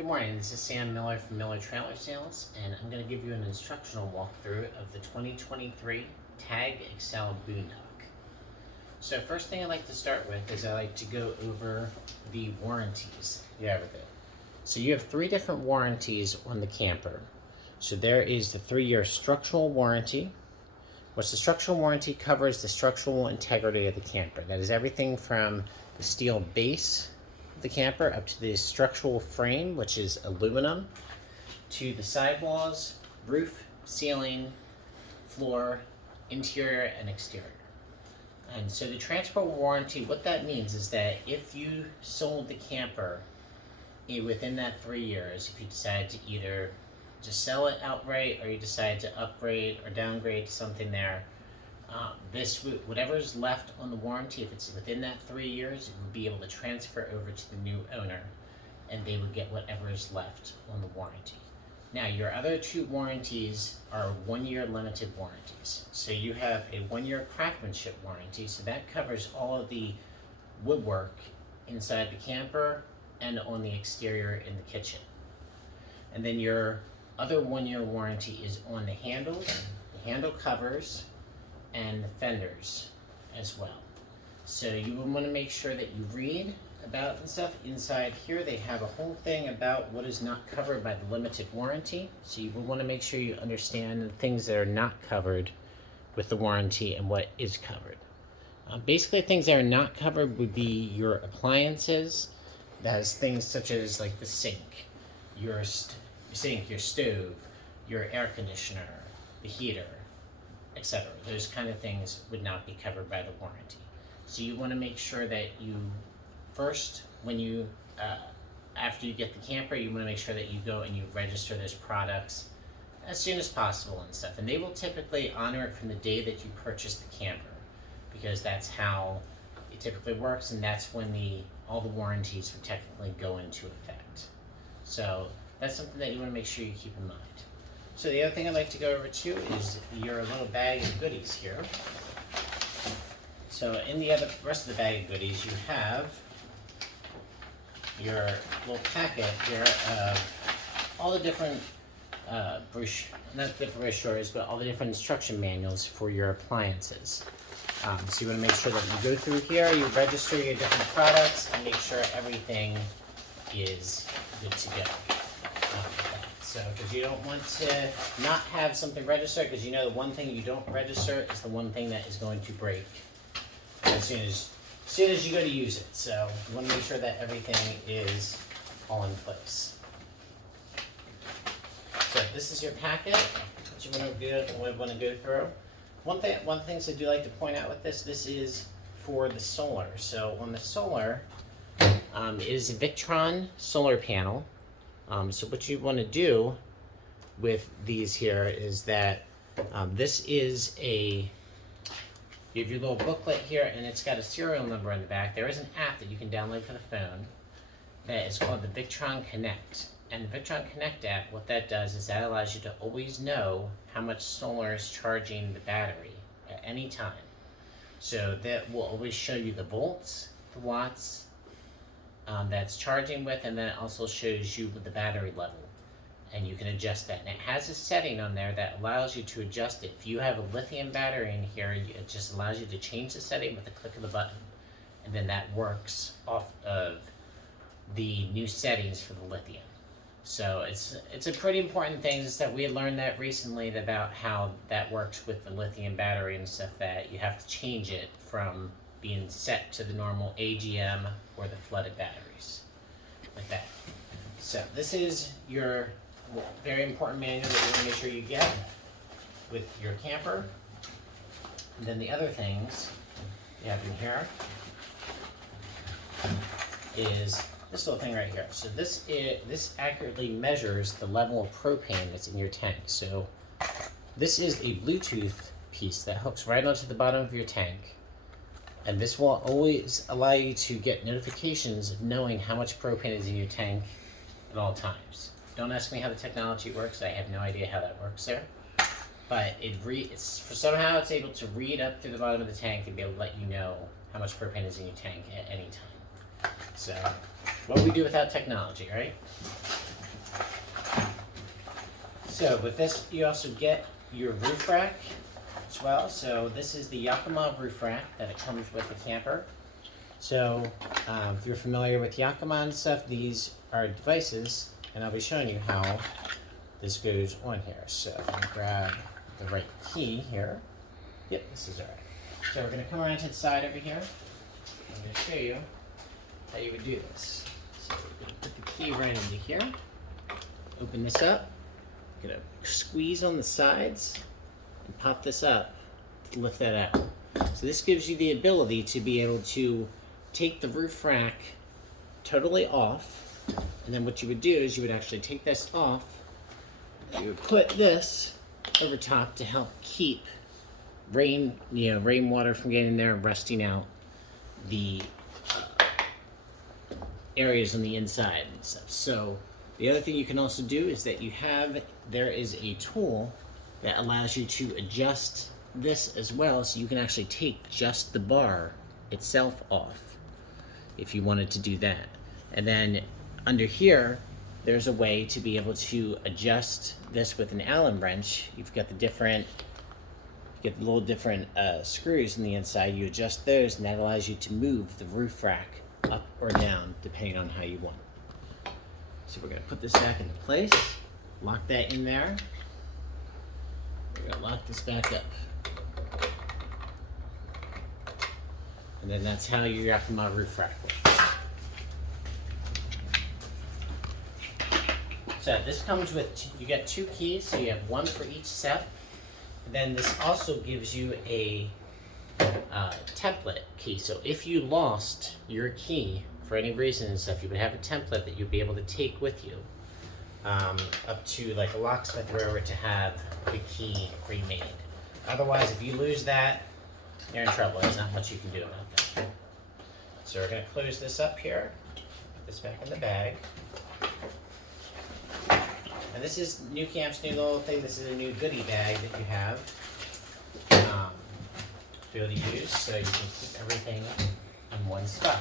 Good morning, this is Sam Miller from Miller Trailer Sales, and I'm going to give you an instructional walkthrough of the 2023 TAG Excel Boondock. So first thing I like to start with is I like to go over the warranties you have with it. So you have 3 different warranties on the camper. So there is the 3-year structural warranty, which the structural warranty covers the structural integrity of the camper. That is everything from the steel base the camper up to the structural frame, which is aluminum, to the sidewalls, roof, ceiling, floor, interior, and exterior. And so the transport warranty, what that means is that if you sold the camper within that 3 years, if you decide to either just sell it outright or you decide to upgrade or downgrade to something there, whatever's left on the warranty, if it's within that 3 years, it would be able to transfer over to the new owner, and they would get whatever is left on the warranty. Now, your other 2 warranties are 1-year limited warranties. So you have a 1-year craftsmanship warranty, so that covers all of the woodwork inside the camper and on the exterior in the kitchen. And then your other 1-year warranty is on the handles, the handle covers, and the fenders as well. So you would want to make sure that you read about and stuff. Inside here they have a whole thing about what is not covered by the limited warranty. So you would want to make sure you understand the things that are not covered with the warranty and what is covered. Basically, things that are not covered would be your appliances. That is things such as like the sink, your stove, your air conditioner, the heater, etc. Those kind of things would not be covered by the warranty. So you want to make sure that you first, after you get the camper, you want to make sure that you go and you register those products as soon as possible and stuff. And they will typically honor it from the day that you purchase the camper, because that's how it typically works, and that's when all the warranties would technically go into effect. So that's something that you want to make sure you keep in mind. So the other thing I'd like to go over too is your little bag of goodies here. So in the rest of the bag of goodies, you have your little packet here of all the different not different brochures, but all the different instruction manuals for your appliances. So you want to make sure that you go through here, you register your different products, and make sure everything is good to go. So, because you don't want to not have something registered, because you know the one thing you don't register is the one thing that is going to break as soon as you go to use it. So you want to make sure that everything is all in place. So this is your packet that you want to go through. One of the things I do like to point out with this is for the solar. So on the solar is a Victron solar panel. So what you want to do with these here is that this is you have your little booklet here, and it's got a serial number in the back. There is an app that you can download for the phone that is called the Victron Connect. And the Victron Connect app, what that does is that allows you to always know how much solar is charging the battery at any time. So that will always show you the volts, the watts, that's charging with, and then it also shows you the battery level, and you can adjust that. And it has a setting on there that allows you to adjust it. If you have a lithium battery in here, it just allows you to change the setting with a click of the button, and then that works off of the new settings for the lithium. So it's a pretty important thing. Is that we learned that recently about how that works with the lithium battery and stuff, that you have to change it from being set to the normal AGM or the flooded batteries, like that. So this is your very important manual that you want to make sure you get with your camper. And then the other things you have in here is this little thing right here. So this accurately measures the level of propane that's in your tank. So this is a Bluetooth piece that hooks right onto the bottom of your tank. And this will always allow you to get notifications of knowing how much propane is in your tank at all times. Don't ask me how the technology works. I have no idea how that works there. But somehow it's able to read up through the bottom of the tank and be able to let you know how much propane is in your tank at any time. So, what would we do without technology, right? So with this, you also get your roof rack as well. So this is the Yakima roof rack that it comes with the camper. So if you're familiar with Yakima and stuff, these are devices, and I'll be showing you how this goes on here. So I'm gonna grab the right key here. Yep, this is all right. So we're gonna come around to the side over here. I'm gonna show you how you would do this. So we're gonna put the key right into here. Open this up. Gonna squeeze on the sides and pop this up to lift that out. So this gives you the ability to be able to take the roof rack totally off, and then what you would do is you would actually take this off, you would put this over top to help keep rainwater from getting there and rusting out the areas on the inside and stuff. So the other thing you can also do is that there is a tool that allows you to adjust this as well, so you can actually take just the bar itself off if you wanted to do that. And then under here, there's a way to be able to adjust this with an Allen wrench. You've got the little different screws in the inside. You adjust those, and that allows you to move the roof rack up or down depending on how you want. So we're gonna put this back into place, lock that in there. We're gonna lock this back up. And then that's how your Yakima roof rack works. So this comes with, you get 2 keys, so you have 1 for each step. And then this also gives you a template key. So if you lost your key for any reason and stuff, you would have a template that you'd be able to take with you up to like a locksmith or wherever to have the key remade. Otherwise, if you lose that, you're in trouble. There's not much you can do about that. So we're going to close this up here, put this back in the bag. And this is NuCamp's new little thing. This is a new goodie bag that you have to be able to use, so you can keep everything in one spot.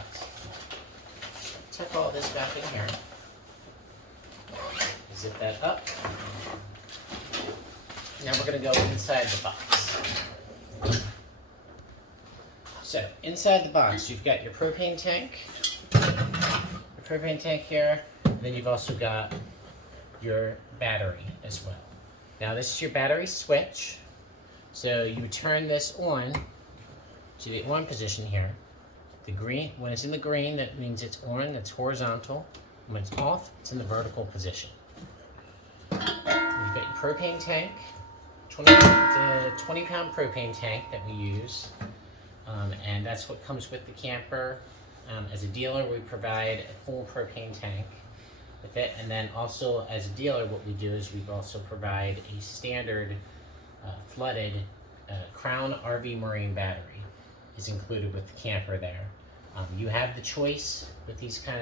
Tuck all this back in here. Zip that up. Now we're going to go inside the box. So inside the box, you've got your propane tank here, and then you've also got your battery as well. Now this is your battery switch. So you turn this on to the on position here. The green, when it's in the green, that means it's on, that's horizontal. When it's off, it's in the vertical position. You've got your propane tank. It's a 20-pound propane tank that we use. And that's what comes with the camper. As a dealer, we provide a full propane tank with it. And then also as a dealer, what we do is we also provide a standard flooded Crown RV Marine battery is included with the camper there. You have the choice with these kind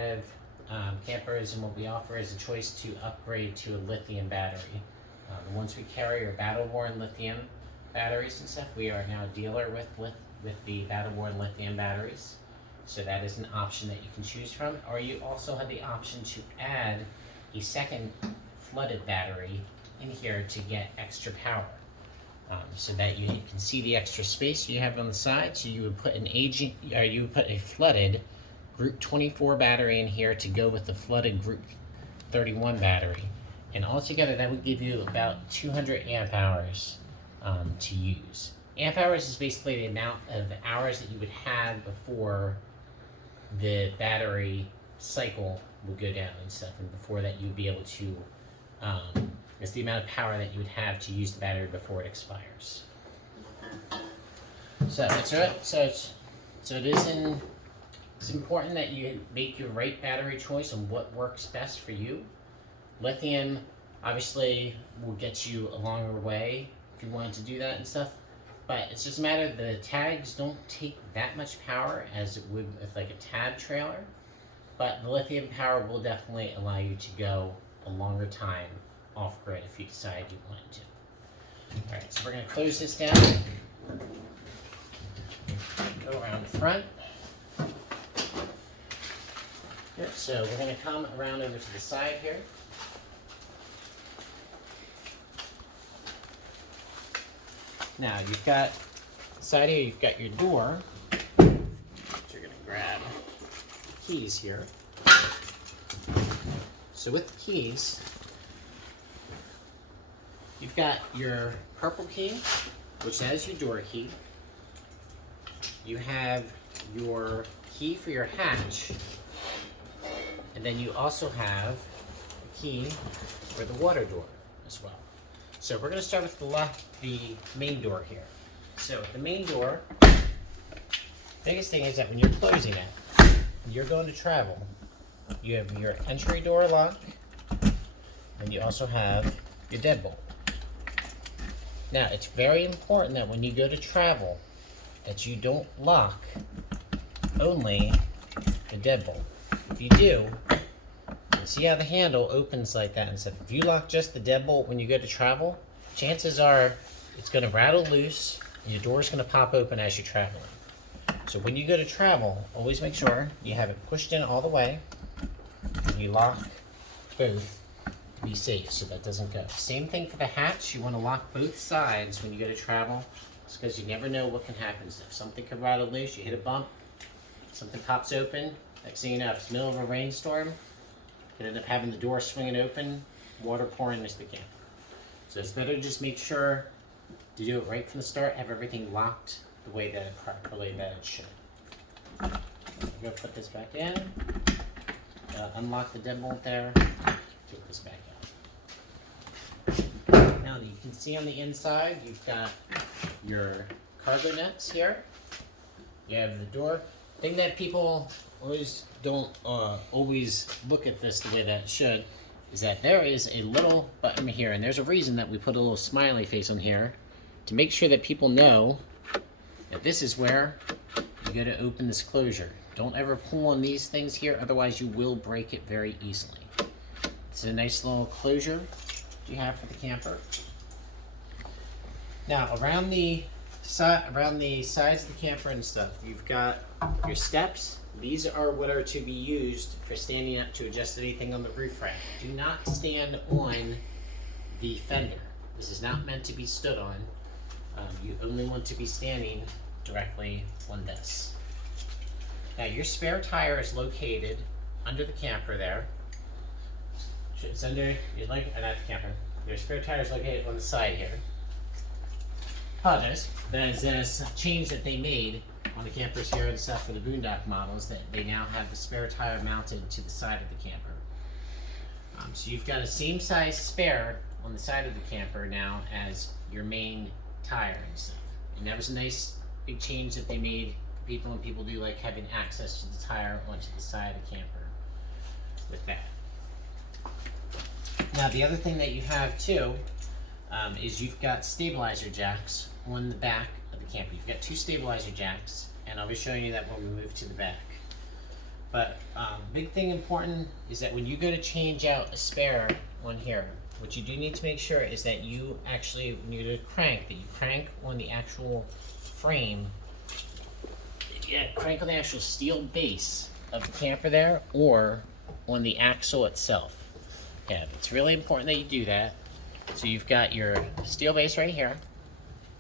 of campers, and what we offer is a choice to upgrade to a lithium battery. The ones we carry are battle-worn lithium batteries and stuff. We are now a dealer with the battle-worn lithium batteries. So that is an option that you can choose from. Or you also have the option to add a second flooded battery in here to get extra power. So that you can see the extra space you have on the side. So you would put a flooded Group 24 battery in here to go with the flooded Group 31 battery. And altogether that would give you about 200 amp hours to use. Amp hours is basically the amount of hours that you would have before the battery cycle would go down and stuff, and before that you'd be able to, it's the amount of power that you would have to use the battery before it expires. So that's right. It's important that you make your right battery choice on what works best for you. Lithium obviously will get you a longer way if you wanted to do that and stuff. But it's just a matter the tags don't take that much power as it would with like a tab trailer. But the lithium power will definitely allow you to go a longer time off-grid if you decide you wanted to. Alright, so we're going to close this down. Go around the front. Good, so we're going to come around over to the side here. Now you've got inside here, you've got your door. You're gonna grab keys here. So with the keys, you've got your purple key, which has your door key. You have your key for your hatch, and then you also have a key for the water door as well. So we're going to start with the main door here. So the main door, biggest thing is that when you're closing it, you're going to travel. You have your entry door lock, and you also have your deadbolt. Now it's very important that when you go to travel, that you don't lock only the deadbolt. If you do, see how the handle opens like that and stuff. If you lock just the deadbolt when you go to travel, chances are it's going to rattle loose and your door's going to pop open as you're traveling. So when you go to travel, always make sure you have it pushed in all the way and you lock both to be safe so that doesn't go. Same thing for the hatch. You want to lock both sides when you go to travel. It's because you never know what can happen. If something could rattle loose, you hit a bump, something pops open, next thing you know, if it's the middle of a rainstorm, you end up having the door swinging open, water pouring into the camper. So it's better to just make sure to do it right from the start, have everything locked the way that it should. I'm going to put this back in, unlock the deadbolt there, take this back out. Now you can see on the inside, you've got your cargo nets here. You have the door. Thing that people always don't always look at this the way that it should is that there is a little button here, and there's a reason that we put a little smiley face on here to make sure that people know that this is where you go to open this closure. Don't ever pull on these things here, otherwise you will break it very easily. It's a nice little closure you have for the camper. Now around the sides of the camper and stuff, you've got your steps. These are what are to be used for standing up to adjust anything on the roof rack. Do not stand on the fender. This is not meant to be stood on. You only want to be standing directly on this. Now your spare tire is located under the camper there. It's under, not the camper. Your spare tire is located on the side here. Apologize. That is a change that they made on the campers here and stuff for the Boondock models, that they now have the spare tire mounted to the side of the camper. So you've got a same size spare on the side of the camper now as your main tire and stuff. And that was a nice big change that they made for people, and people do like having access to the tire onto the side of the camper with that. Now the other thing that you have too is you've got stabilizer jacks on the back of the camper. You've got two stabilizer jacks, and I'll be showing you that when we move to the back. But big thing important is that when you go to change out a spare on here, what you do need to make sure is that you actually, when you do crank, that you crank on the actual frame. Yeah, crank on the actual steel base of the camper there, or on the axle itself. Yeah, it's really important that you do that. So you've got your steel base right here,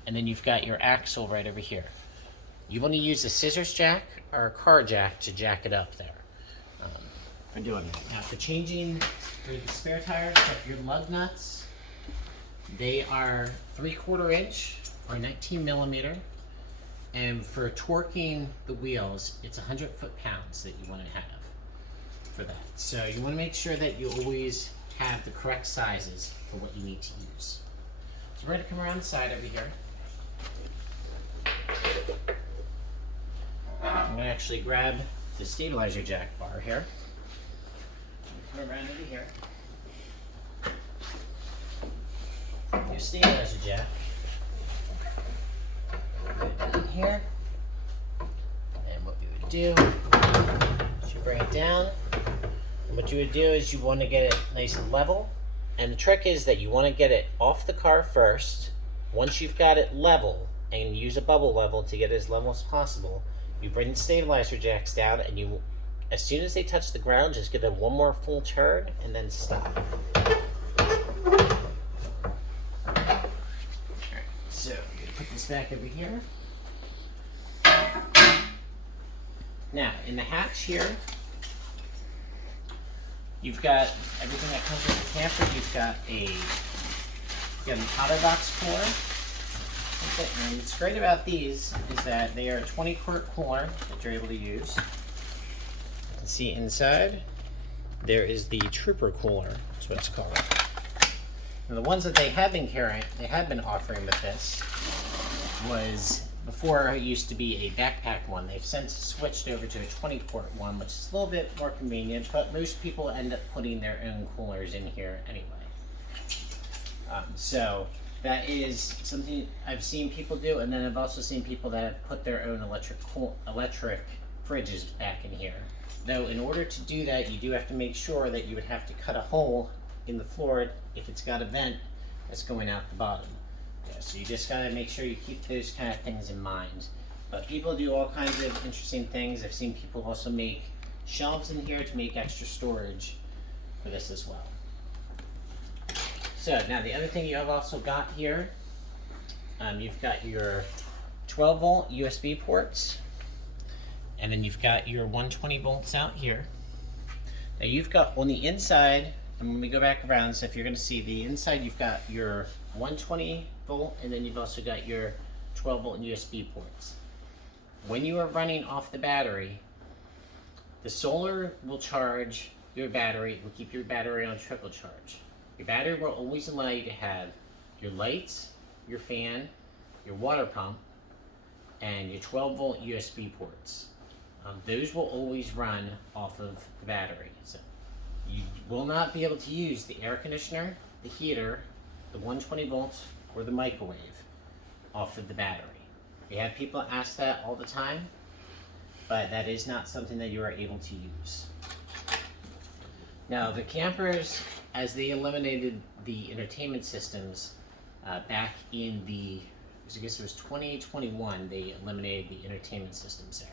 and then you've got your axle right over here. You want to use a scissors jack or a car jack to jack it up there. For doing that. Now for changing for the spare tires, your lug nuts, they are 3/4 inch or 19 millimeter. And for torquing the wheels, it's 100 foot-pounds that you want to have for that. So you want to make sure that you always have the correct sizes for what you need to use. So we're going to come around the side over here. I'm going to actually grab the stabilizer jack bar here. Come around over here. Your stabilizer jack. Put it down here. And what we would do is you bring it down. And what you would do is you want to get it nice and level. And the trick is that you want to get it off the car first. Once you've got it level, and use a bubble level to get it as level as possible, you bring the stabilizer jacks down, and you, as soon as they touch the ground, just give them one more full turn and then stop. Alright, so you put this back over here. Now, in the hatch here, you've got everything that comes with the camper. You've got an OtterBox cooler. And what's great about these is that they are a 20-quart cooler that you're able to use. You can see inside, there is the Trooper cooler, is what it's called. And the ones that they have been offering with this was, before it used to be a backpack one. They've since switched over to a 20-quart one, which is a little bit more convenient, but most people end up putting their own coolers in here anyway. So that is something I've seen people do, and then I've also seen people that have put their own electric fridges back in here. Though in order to do that, you do have to make sure that you would have to cut a hole in the floor if it's got a vent that's going out the bottom. Yeah, so you just gotta make sure you keep those kind of things in mind. But people do all kinds of interesting things. I've seen people also make shelves in here to make extra storage for this as well. So now the other thing you have also got here, you've got your 12-volt USB ports, and then you've got your 120 volts out here. Now you've got on the inside, and when we go back around, so if you're going to see the inside, you've got your 120 volt, and then you've also got your 12-volt USB ports. When you are running off the battery, the solar will charge your battery, will keep your battery on trickle charge. Your battery will always allow you to have your lights, your fan, your water pump, and your 12-volt USB ports. Those will always run off of the battery. So you will not be able to use the air conditioner, the heater, the 120 volts, or the microwave off of the battery. We have people ask that all the time, but that is not something that you are able to use. Now, the campers, as they eliminated the entertainment systems back in I guess it was 2021, they eliminated the entertainment systems there.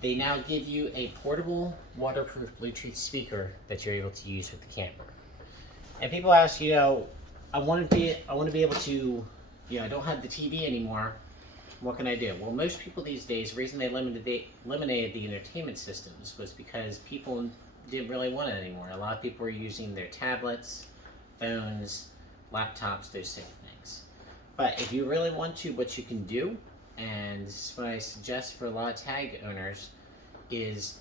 They now give you a portable, waterproof Bluetooth speaker that you're able to use with the camper. And people ask, I want to be able to, I don't have the TV anymore. What can I do? Well, most people these days, the reason they eliminated the entertainment systems was because people didn't really want it anymore. A lot of people were using their tablets, phones, laptops, those same things. But if you really want to, what you can do, and this is what I suggest for a lot of tag owners, is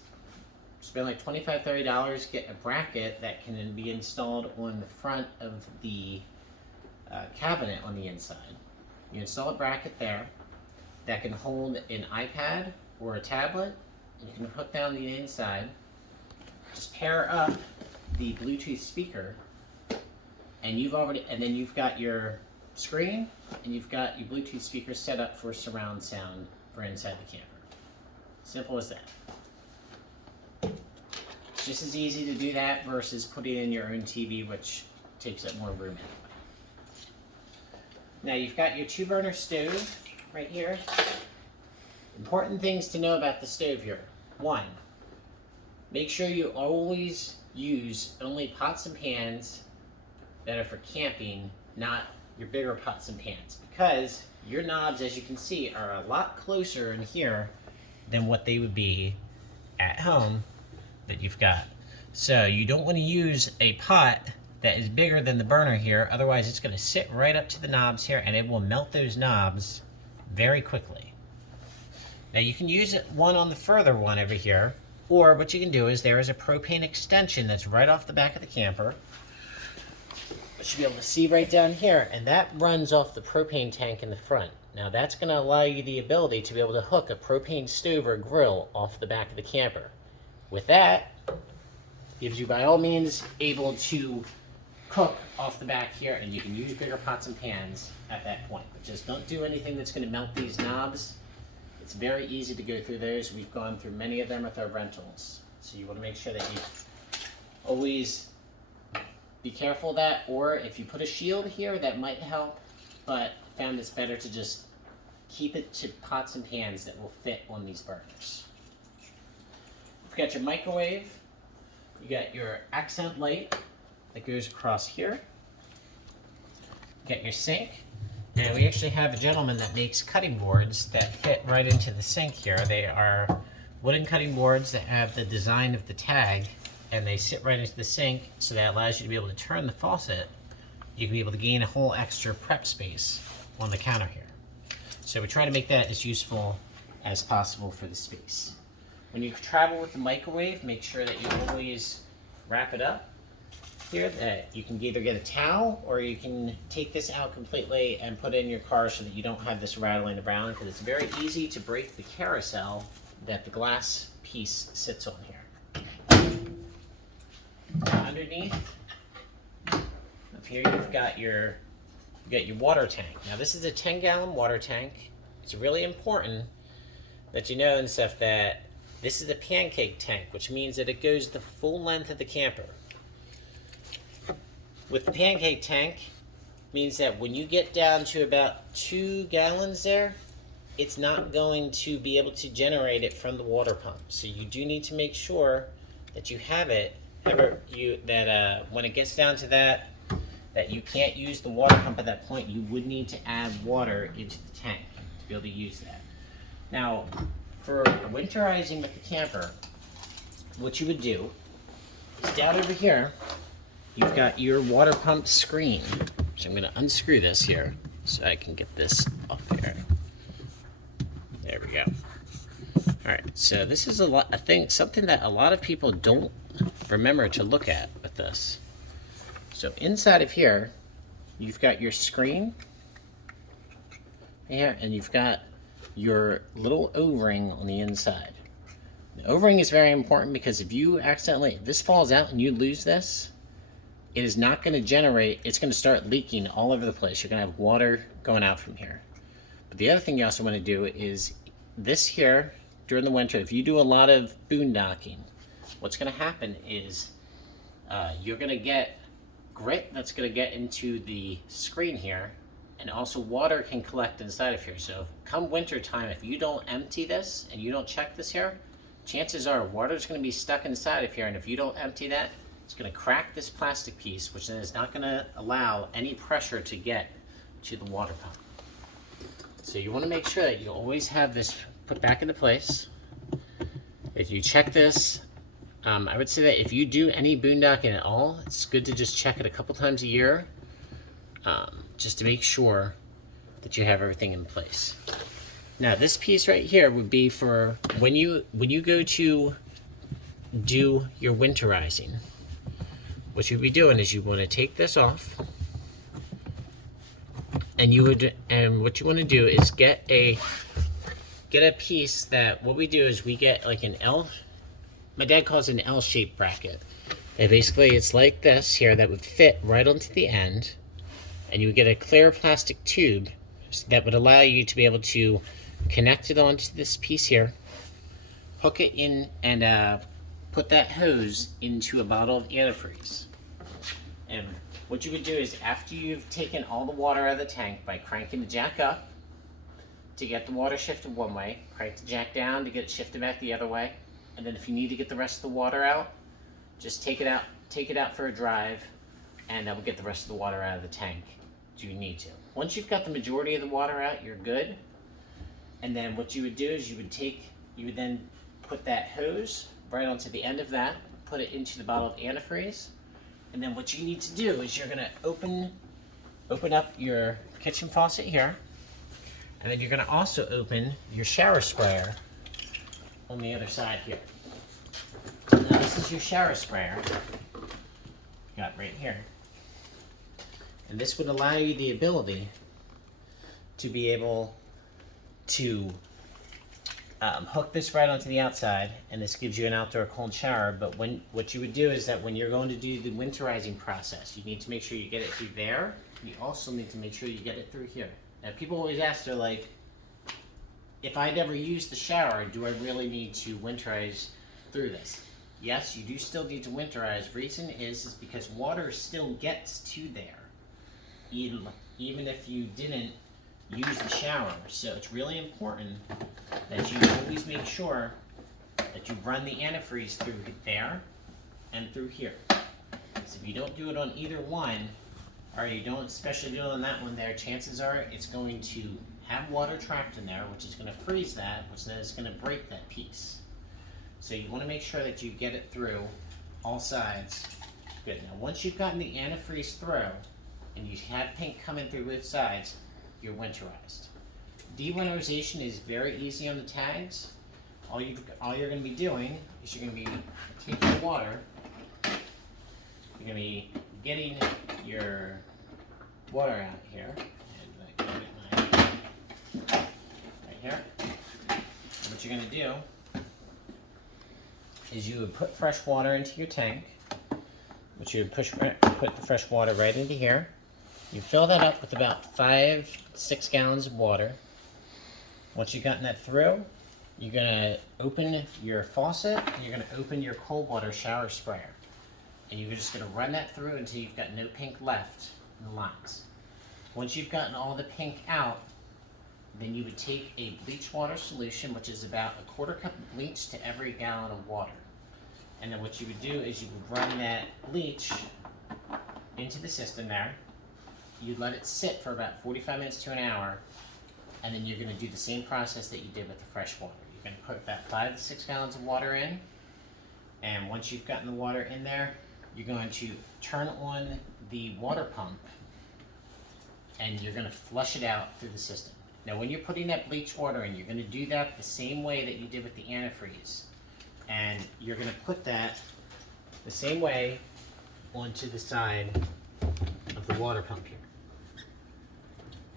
spend like $25, $30, get a bracket that can be installed on the front of the cabinet on the inside. You install a bracket there that can hold an iPad or a tablet. You can hook down the inside, just pair up the Bluetooth speaker, and then you've got your screen, and you've got your Bluetooth speaker set up for surround sound for inside the camper. Simple as that. It's just as easy to do that versus putting in your own TV, which takes up more room anyway. Now you've got your 2-burner stove right here. Important things to know about the stove here. 1, make sure you always use only pots and pans that are for camping, not your bigger pots and pans, because your knobs, as you can see, are a lot closer in here than what they would be at home that you've got. So you don't want to use a pot that is bigger than the burner here, otherwise it's going to sit right up to the knobs here and it will melt those knobs very quickly. Now you can use one on the further one over here, or what you can do is there is a propane extension that's right off the back of the camper. You should be able to see right down here, and that runs off the propane tank in the front. Now that's going to allow you the ability to be able to hook a propane stove or grill off the back of the camper. With that, gives you by all means able to cook off the back here, and you can use bigger pots and pans at that point. But just don't do anything that's going to melt these knobs. It's very easy to go through those. We've gone through many of them with our rentals. So you want to make sure that you always be careful of that, or if you put a shield here, that might help, but I found it's better to just keep it to pots and pans that will fit on these burners. You've got your microwave, you got your accent light that goes across here, you got your sink, And we actually have a gentleman that makes cutting boards that fit right into the sink here. They are wooden cutting boards that have the design of the tag, and they sit right into the sink, so that allows you to be able to turn the faucet. You can be able to gain a whole extra prep space on the counter here. So we try to make that as useful as possible for the space. When you travel with the microwave, make sure that you always wrap it up here, that you can either get a towel or you can take this out completely and put it in your car so that you don't have this rattling around, because it's very easy to break the carousel that the glass piece sits on here. Underneath, up here you've got your water tank. Now this is a 10-gallon water tank. It's really important that you know and stuff that this is a pancake tank, which means that it goes the full length of the camper. With the pancake tank, means that when you get down to about 2 gallons there, it's not going to be able to generate it from the water pump. So you do need to make sure that you have it, when it gets down to that you can't use the water pump at that point. You would need to add water into the tank to be able to use that. Now, for winterizing with the camper, what you would do is down over here, you've got your water pump screen. So I'm going to unscrew this here so I can get this off here. There we go. All right, so this is something that a lot of people don't remember to look at with this. So inside of here, you've got your screen here, and you've got your little O-ring on the inside. The O-ring is very important because if this falls out and you lose this, it is not going to generate, it's going to start leaking all over the place. You're going to have water going out from here. But the other thing you also want to do is this here, during the winter, if you do a lot of boondocking, what's going to happen is you're going to get grit that's going to get into the screen here, and also water can collect inside of here. So come winter time, if you don't empty this and you don't check this here, chances are water is going to be stuck inside of here, and if you don't empty that, it's going to crack this plastic piece, which then is not going to allow any pressure to get to the water pump. So you want to make sure that you always have this put back into place. If you check this, I would say that if you do any boondocking at all, it's good to just check it a couple times a year, just to make sure that you have everything in place. Now this piece right here would be for when you go to do your winterizing. What you'd be doing is you want to take this off, and what you want to do is get a piece that, what we do is we get like an L, my dad calls it an L-shaped bracket. And basically it's like this here that would fit right onto the end, and you would get a clear plastic tube that would allow you to be able to connect it onto this piece here, hook it in, and put that hose into a bottle of antifreeze. And what you would do is, after you've taken all the water out of the tank by cranking the jack up to get the water shifted one way, crank the jack down to get it shifted back the other way, and then if you need to get the rest of the water out, just take it out for a drive, and that will get the rest of the water out of the tank if you need to. Once you've got the majority of the water out, you're good. And then what you would do is you would then put that hose right onto the end of that, put it into the bottle of antifreeze, and then what you need to do is you're going to open up your kitchen faucet here, and then you're going to also open your shower sprayer on the other side here. Now this is your shower sprayer, got right here, and this would allow you the ability to be able to hook this right onto the outside, and this gives you an outdoor cold shower. But what you would do is that when you're going to do the winterizing process, you need to make sure you get it through there. You also need to make sure you get it through here. Now people always ask, they're like, if I never use the shower, do I really need to winterize through this? Yes, you do still need to winterize. Reason is because water still gets to there, even if you didn't use the shower. So it's really important that you always make sure that you run the antifreeze through there and through here. Because if you don't do it on either one, Or you don't, especially doing that one there, chances are it's going to have water trapped in there, which is going to freeze that, which then is going to break that piece. So you want to make sure that you get it through all sides. Good. Now once you've gotten the antifreeze through, and you have paint coming through both sides, you're winterized. De-winterization is very easy on the tags. All you're going to be doing is you're going to be taking the water, you're going to be getting your water out here, and right here. And what you're going to do is you would put fresh water into your tank, which you would put the fresh water right into here. You fill that up with about 5-6 gallons of water. Once you've gotten that through, you're going to open your faucet and you're going to open your cold water shower sprayer. And you're just going to run that through until you've got no pink left in the lines. Once you've gotten all the pink out, then you would take a bleach water solution, which is about a 1/4 cup of bleach to every gallon of water. And then what you would do is you would run that bleach into the system there. You'd let it sit for about 45 minutes to an hour, and then you're going to do the same process that you did with the fresh water. You're going to put about 5 to 6 gallons of water in, and once you've gotten the water in there, you're going to turn on the water pump, and you're going to flush it out through the system. Now when you're putting that bleach water in, you're going to do that the same way that you did with the antifreeze. And you're going to put that the same way onto the side of the water pump here.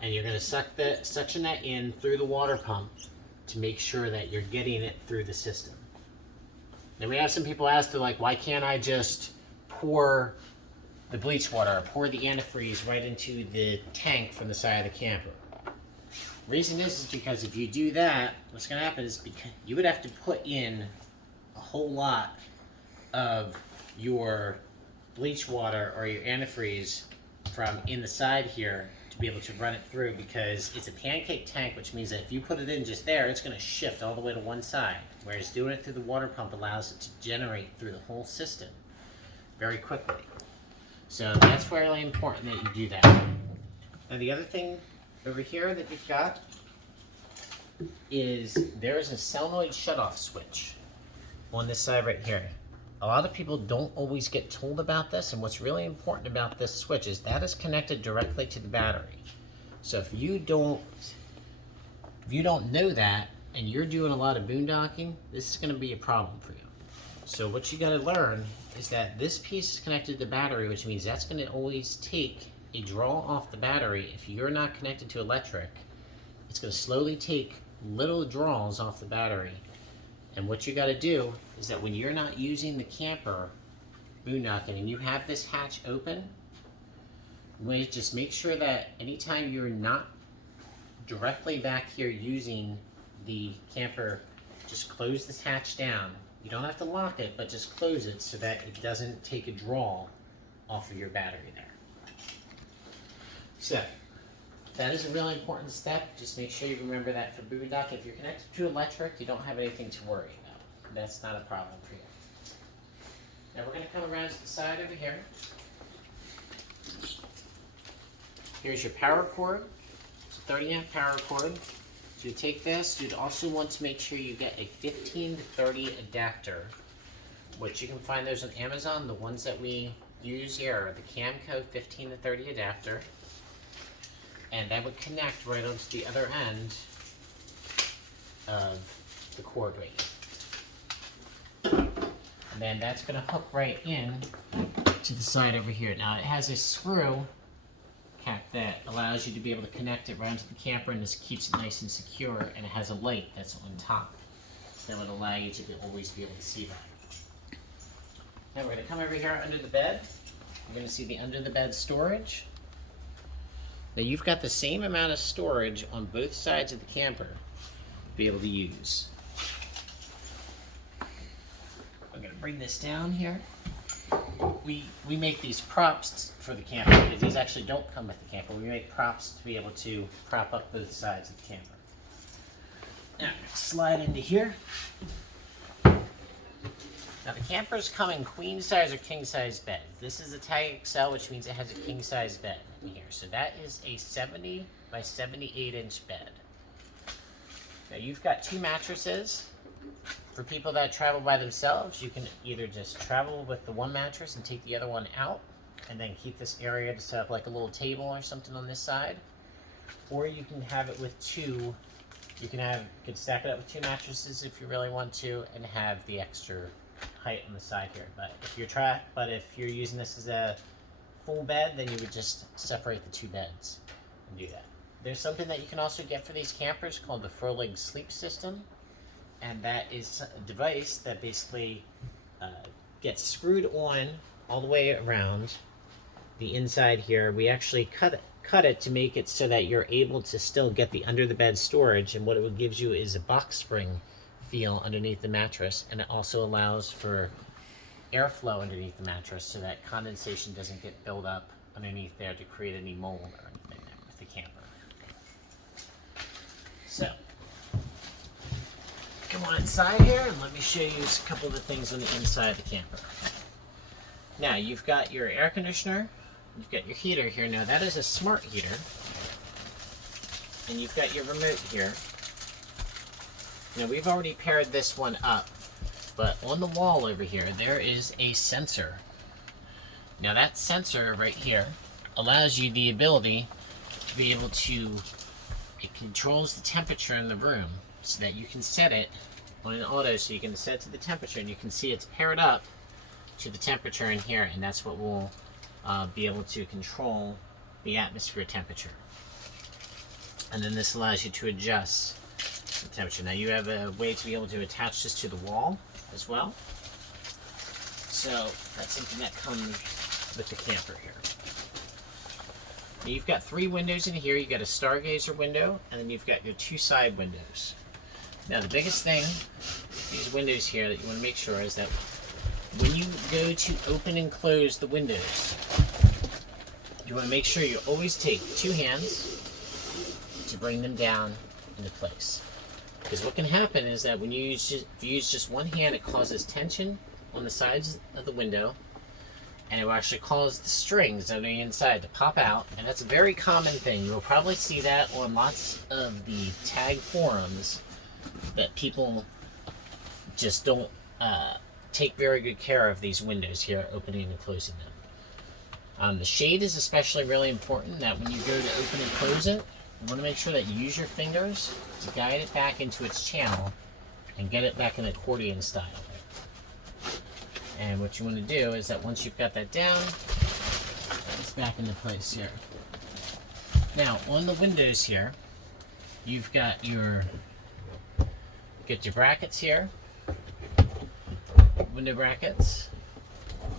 And you're going to suction that in through the water pump to make sure that you're getting it through the system. Now we have some people ask, they're like, why can't I just pour the bleach water or pour the antifreeze right into the tank from the side of the camper? Reason is because if you do that, what's going to happen is because you would have to put in a whole lot of your bleach water or your antifreeze from in the side here to be able to run it through, because it's a pancake tank, which means that if you put it in just there, it's going to shift all the way to one side, whereas doing it through the water pump allows it to generate through the whole system very quickly. So that's really important that you do that. Now the other thing over here that you've got is there is a solenoid shutoff switch on this side right here. A lot of people don't always get told about this, and what's really important about this switch is that is connected directly to the battery. So if you don't know that and you're doing a lot of boondocking, this is going to be a problem for you. So what you got to learn is that this piece is connected to the battery, which means that's going to always take a draw off the battery. If you're not connected to electric, it's going to slowly take little draws off the battery. And what you got to do is that when you're not using the camper boondocking and you have this hatch open, just make sure that anytime you're not directly back here using the camper, just close this hatch down. You don't have to lock it, but just close it so that it doesn't take a draw off of your battery there. So that is a really important step. Just make sure you remember that for boondocking. If you're connected to electric, you don't have anything to worry about. That's not a problem for you. Now we're going to come around to the side over here. Here's your power cord. It's a 30 amp power cord. So you take this, you'd also want to make sure you get a 15 to 30 adapter, which you can find those on Amazon. The ones that we use here are the Camco 15 to 30 adapter. And that would connect right onto the other end of the cord right here. And then that's going to hook right in to the side over here. Now it has a screw cap that allows you to be able to connect it right onto the camper, and this keeps it nice and secure, and it has a light that's on top that would allow you to always be able to see that. Now we're going to come over here under the bed. You're going to see the under the bed storage. Now you've got the same amount of storage on both sides of the camper to be able to use. I'm going to bring this down here. We make these props for the camper because these actually don't come with the camper. We make props to be able to prop up both sides of the camper. Now I'm going to slide into here. Now the campers come in queen size or king size beds. This is a Tag XL, which means it has a king size bed in here. So that is a 70 by 78 inch bed. Now you've got 2 mattresses. For people that travel by themselves, you can either just travel with the one mattress and take the other one out, and then keep this area to set up like a little table or something on this side. Or you can have it with 2. You can stack it up with 2 mattresses if you really want to, and have the extra height on the side here. But if you're using this as a full bed, then you would just separate the 2 beds and do that. There's something that you can also get for these campers called the Furling Sleep System, and that is a device that basically gets screwed on all the way around the inside here. We actually cut it to make it so that you're able to still get the under the bed storage, and what it gives you is a box spring feel underneath the mattress, and it also allows for airflow underneath the mattress so that condensation doesn't get built up underneath there to create any mold or anything there with the camper. So come on inside here and let me show you a couple of the things on the inside of the camper. Now you've got your air conditioner, you've got your heater here. Now that is a smart heater, and you've got your remote here. Now we've already paired this one up, but on the wall over here there is a sensor. Now that sensor right here allows you the ability to be able to, it controls the temperature in the room so that you can set it on an auto, so you can set it to the temperature, and you can see it's paired up to the temperature in here, and that's what will be able to control the atmosphere temperature. And then this allows you to adjust the temperature. Now you have a way to be able to attach this to the wall as well. So that's something that comes with the camper here. Now you've got 3 windows in here. You've got a stargazer window, and then you've got your 2 side windows. Now the biggest thing with these windows here that you want to make sure is that when you go to open and close the windows, you want to make sure you always take 2 hands to bring them down into place. Because what can happen is that when if you use just one hand, it causes tension on the sides of the window, and it will actually cause the strings on the inside to pop out, and that's a very common thing. You'll probably see that on lots of the tag forums, that people just don't take very good care of these windows here, opening and closing them. The shade is especially really important, that when you go to open and close it, you want to make sure that you use your fingers to guide it back into its channel and get it back in accordion style. And what you want to do is that once you've got that down, it's back into place here. Now on the windows here, you've got your brackets here, window brackets.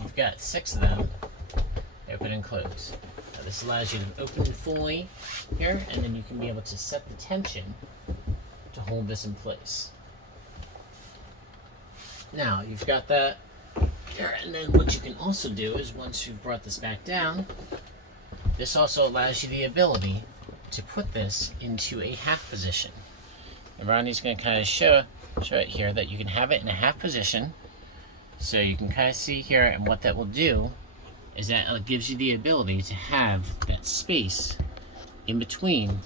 You've got 6 of them, open and close. Now this allows you to open fully here, and then you can be able to set the tension to hold this in place. Now you've got that here, and then what you can also do is once you've brought this back down, this also allows you the ability to put this into a half position. And Ronnie's going to kind of show it here that you can have it in a half position. So you can kind of see here, and what that will do is that it gives you the ability to have that space in between,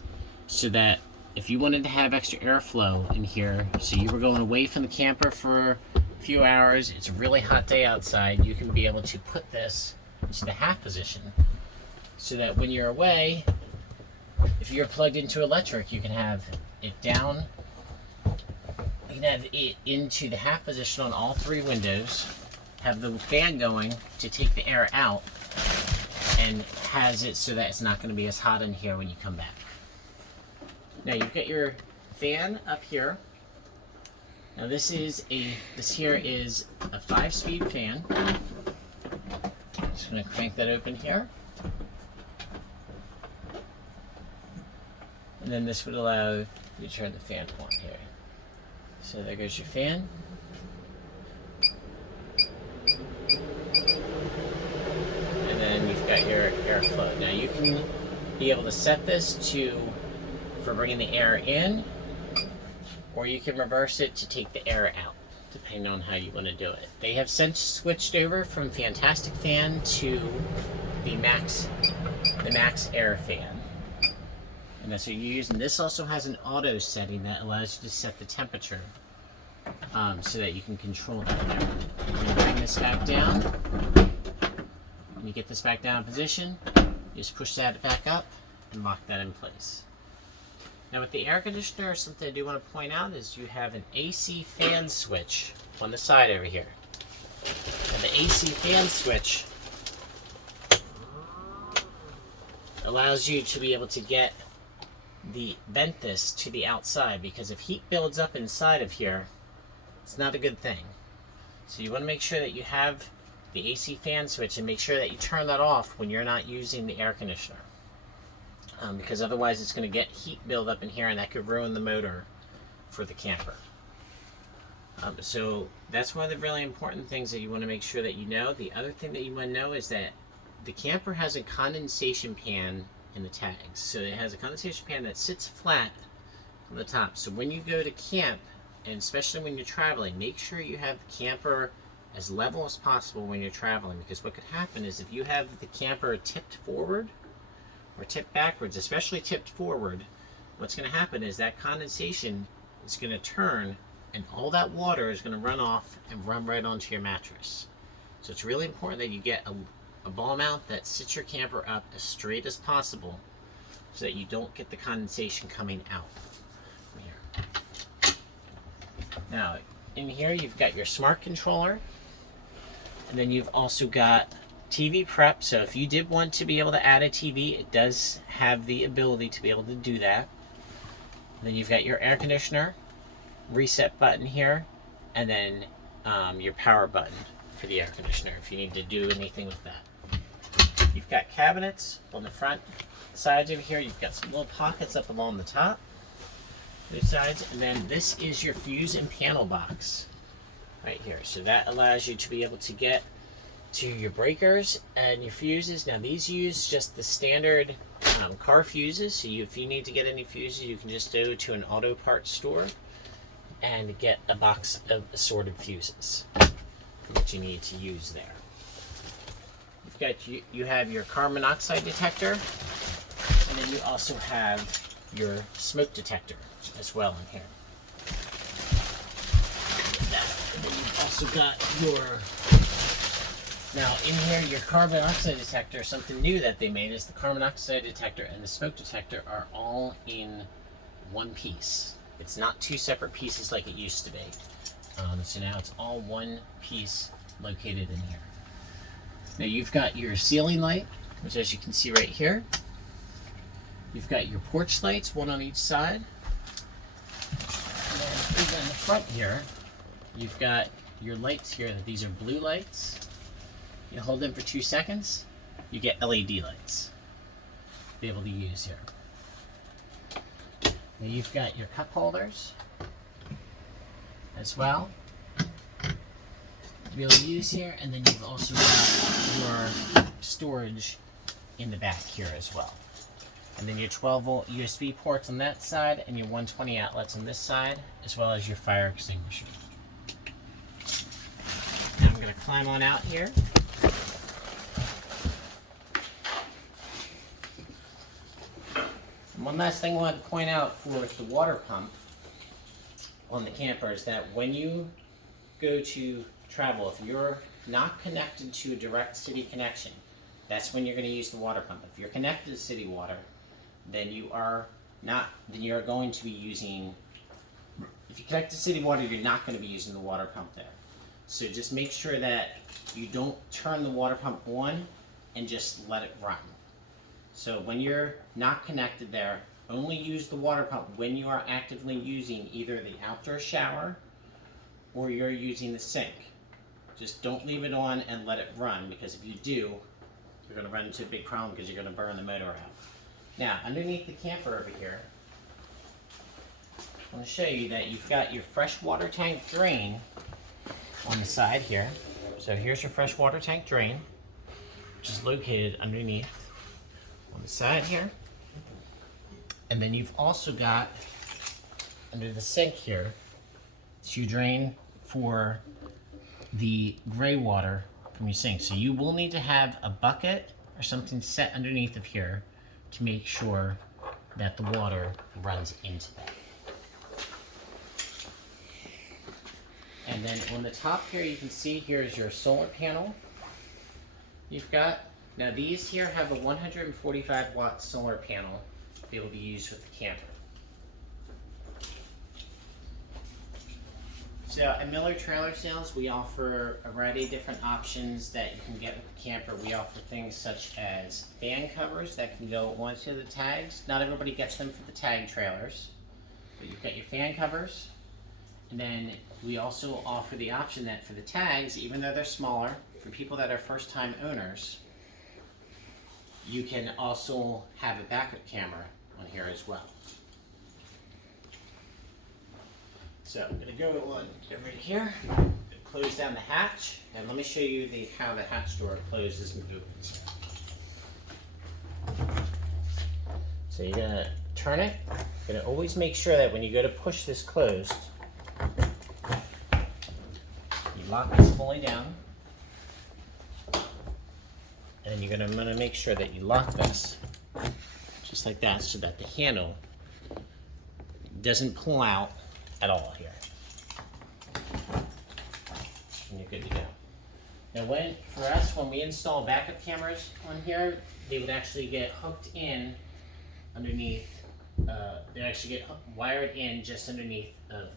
so that if you wanted to have extra airflow in here, so you were going away from the camper for a few hours, it's a really hot day outside, you can be able to put this into the half position, so that when you're away, if you're plugged into electric, you can have it down. You can have it into the half position on all 3 windows, have the fan going to take the air out, and has it so that it's not going to be as hot in here when you come back. Now you've got your fan up here. Now this here is a 5-speed fan. Just going to crank that open here. And then this would allow you to turn the fan on here. So there goes your fan. And then you've got your airflow. Now you can be able to set this for bringing the air in, or you can reverse it to take the air out. depending on how you want to do it. They have since switched over from Fantastic Fan to the Max Air Fan. And that's what you're using. This also has an auto setting that allows you to set the temperature so that you can control that. Now, you're going to bring this back down. When you get this back down in position, you just push that back up and lock that in place. Now with the air conditioner, something I do want to point out is you have an AC fan switch on the side over here. And the AC fan switch allows you to be able to vent this to the outside, because if heat builds up inside of here, it's not a good thing. So you want to make sure that you have the AC fan switch and make sure that you turn that off when you're not using the air conditioner. Because otherwise it's going to get heat build up in here, and that could ruin the motor for the camper. So that's one of the really important things that you want to make sure that you know. The other thing that you want to know is that the camper has a condensation pan in the tags. So it has a condensation pan that sits flat on the top. So when you go to camp, and especially when you're traveling, make sure you have the camper as level as possible when you're traveling, because what could happen is if you have the camper tipped forward or tipped backwards, especially tipped forward, what's going to happen is that condensation is going to turn, and all that water is going to run off and run right onto your mattress. So it's really important that you get a ball mount that sits your camper up as straight as possible so that you don't get the condensation coming out from here. Now in here you've got your smart controller, and then you've also got TV prep. So if you did want to be able to add a TV, it does have the ability to be able to do that. And then you've got your air conditioner reset button here, and then your power button for the air conditioner if you need to do anything with that. You've got cabinets on the front sides over here. You've got some little pockets up along the top, both sides, and then this is your fuse and panel box right here. So that allows you to be able to get to your breakers and your fuses. Now these use just the standard car fuses, so if you need to get any fuses, you can just go to an auto parts store and get a box of assorted fuses for what you need to use there. You have your carbon monoxide detector, and then you also have your smoke detector as well in here. And then you've also got now in here, your carbon monoxide detector, something new that they made is the carbon monoxide detector and the smoke detector are all in one piece. It's not two separate pieces like it used to be. So now it's all one piece located in here. Now you've got your ceiling light, which as you can see right here. You've got your porch lights, one on each side. And then over in the front here, you've got your lights here. These are blue lights. You hold them for 2 seconds, you get LED lights to be able to use here. Now you've got your cup holders as well to be able to use here, and then you've also got your storage in the back here as well. And then your 12-volt USB ports on that side and your 120 outlets on this side, as well as your fire extinguisher. Now I'm going to climb on out here. One last thing I wanted to point out for the water pump on the camper is that when you go to travel, if you're not connected to a direct city connection, that's when you're going to use the water pump. If you're connected to city water, then you are going to be using, if you connect to city water, you're not going to be using the water pump there. So just make sure that you don't turn the water pump on and just let it run. So when you're not connected there, only use the water pump when you are actively using either the outdoor shower or you're using the sink. Just don't leave it on and let it run, because if you do, you're going to run into a big problem because you're going to burn the motor out. Now, underneath the camper over here, I want to show you that you've got your fresh water tank drain on the side here. So here's your fresh water tank drain, which is located underneath on the side here. And then you've also got under the sink here to drain for the gray water from your sink. So you will need to have a bucket or something set underneath of here to make sure that the water runs into that. And then on the top here, you can see here's your solar panel you've got. Now these here have a 145 watt solar panel to be able to use with the camper. So at Miller Trailer Sales, we offer a variety of different options that you can get with the camper. We offer things such as fan covers that can go onto the tags. Not everybody gets them for the tag trailers, but you've got your fan covers. And then we also offer the option that for the tags, even though they're smaller, for people that are first-time owners, you can also have a backup camera on here as well. So I'm going to go on over here, close down the hatch, and let me show you how the hatch door closes and opens. So you're going to turn it. You're going to always make sure that when you go to push this closed, you lock this fully down. And then you're going to want to make sure that you lock this just like that so that the handle doesn't pull out at all here. And you're good to go. Now for us, when we install backup cameras on here, they would actually get hooked in underneath, they actually get wired in just underneath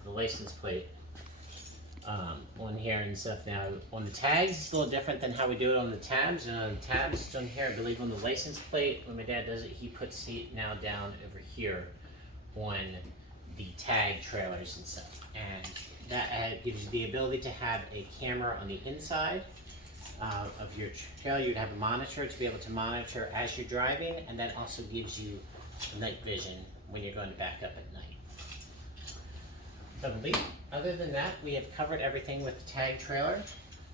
the license plate on here and stuff. Now on the tags, it's a little different than how we do it on the tabs. And on the tabs, it's on here, I believe on the license plate, when my dad does it, he puts it now down over here on the tag trailers and stuff. And that gives you the ability to have a camera on the inside of your trailer. You'd have a monitor to be able to monitor as you're driving, and that also gives you night vision when you're going to back up at night. I believe, other than that, we have covered everything with the tag trailer.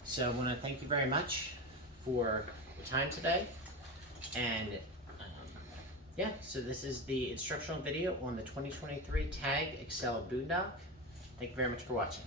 So I want to thank you very much for your time today. And yeah, so this is the instructional video on the 2023 Tag Excel Boondock. Thank you very much for watching.